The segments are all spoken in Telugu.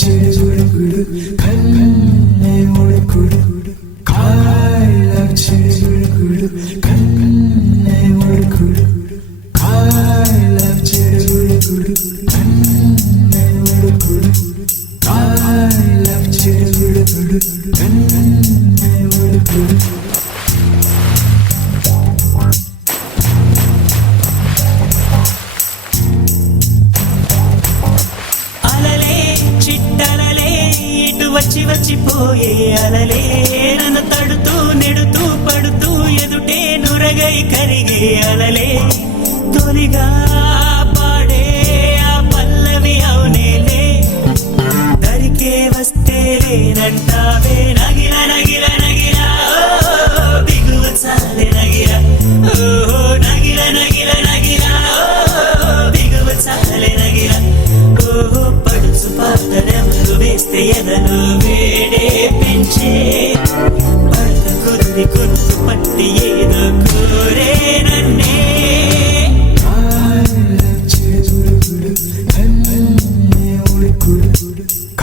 చిడుగుడు కన్నే ఉడుకుడు కాయ్ లవ్ చిడుగుడు కన్నే ఉడుకుడు కాయ్ లవ్ చిడుగుడు కన్నే ఉడుకుడు కాయ్ లవ్ చిడుగుడు కన్నే ఉడుకుడు వచ్చి వచ్చిపోయే అలలే నన్ను తడుతూ నెడుతూ పడుతూ ఎదుటే నురగై కరిగే అలలే తొలిగా పాడే ఆ పల్లవి అవునేలే దరికే వస్తే రేనంటావే నగిర నగిర నగిర బిగువ చాలే నగిర ఓహో నగిర నగిర నగిర బిగువ చాలే నగిర ఓహో పడుచు పాటనెవరు వేస్తే ఎదను వేడే పెంచే పడత కొద్ది కొద్దు పట్టి ఏదో కోరే నన్నే చిడుగుడు కన్నే ఉడుకుడు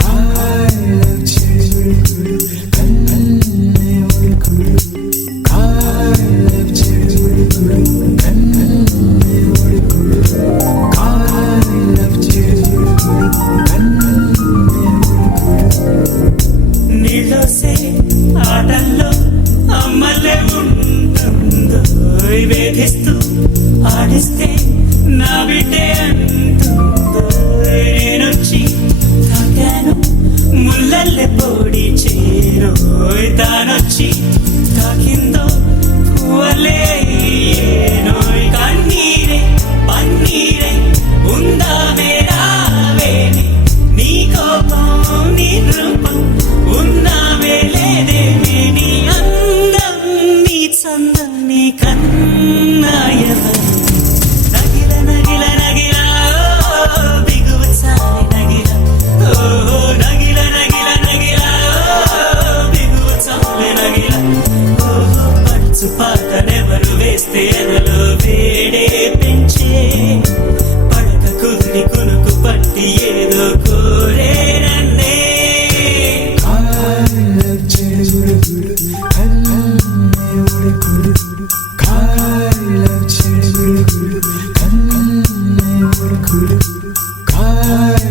కాయ్ లవ్ చిడుగుడు కన్నే ఉడుకుడు కాయ్ లవ్ చిడుగుడు కన్నే ఉడుకుడు కాయ్ లవ్ చిడుగుడు నీళ్ళోసే ఆటల్లో అమ్మలే ఉంటుందో వేధిస్తూ ఆడిస్తే నా బిడ్డే అంటుందో నేనొచ్చి తాకాను ముల్లల్లే పొడి చేరో తానొచ్చి తాకిందో పువ్వలే ఏనోయ్ కన్నీరే పన్నీరే ఉందామే రావేని నీ కోపం నీ రూపం ఉన్నావే లేదేమి నీ అందం నీ చందం నీ కన్నాయవరు నగిల నగిల నగిల బిగువ చాలి నగిల ఓహో నగిల నగిల నగిల బిగువ చాలి నగిల ఓహో పడుచు పాటనెవరు వేస్తే ఎదలో వేడే పెంచే పడక కుదిరి కునుకు పట్టి ఏదో కోరే నన్నే చిడుగుడు కన్నే ఉడుకుడు కాయ్ లవ్ చిడుగుడు కన్నే ఉడుకుడు కాయ్